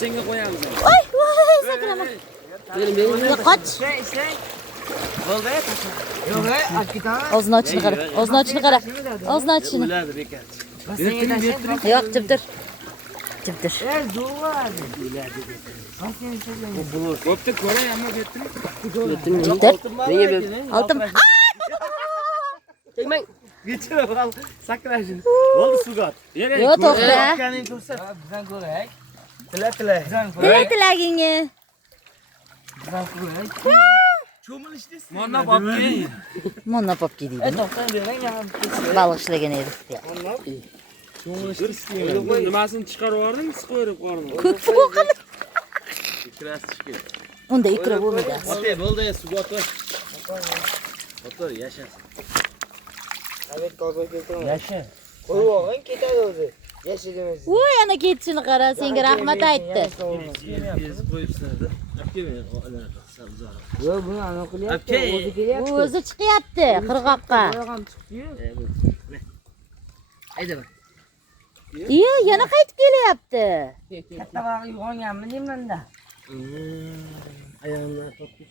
senga qo'yamiz. Voy, voy, sakrama. Yo'qoch. Bo'ldi. Yo'q, akitani. Og'zini ochishni qara. Og'zini ochishni qara. Og'zini ochishni. Bo'ladi bekat. Yo'q, jib tur. Jib tur. Zo'radi. Bo'pti, ko'ray, ammo ketdim. Jib tur. Oltim. Tegmang. Geçire bakalım. Sakrashin. Bo'ldi, sugat. Yo'q, to'xta. Kaning ko'rsat. Bizdan ko'ray. Tila. Tila tilagingni. Bizdan ko'ray. Cho'milishdi. Monna popki. Monna popki deydi. To'xtan berang, ham. Baliq ishlagan edi. Cho'milishdi. Nimasini chiqarib yubordim, siqib qo'ydim. Ko'kni qo'qildi. Ikrasi chiqdi. Unda ikra bo'lmaydi. Ota, bo'ldi, sugat qo'y. Otur, yashasin. Avet qog'oz keltirma. Yasha. Qo'yib olgin, ketadi o'zi. Yasha demaysiz. Voy, ana ketishini qara, senga rahmat aytdi. Ezib qo'yibsizlar-da. Olib kelmang, Yo'q, buni ana qilyapti. Okey. O'zi kelyapti. U o'zi chiqyapti qirg'oqqa. Ham chiqdi-yu. Hayda. Iyo, yana qaytib kelyapti. Katta baliq uyg'onganmi deyman-da. Ayağını toplayıp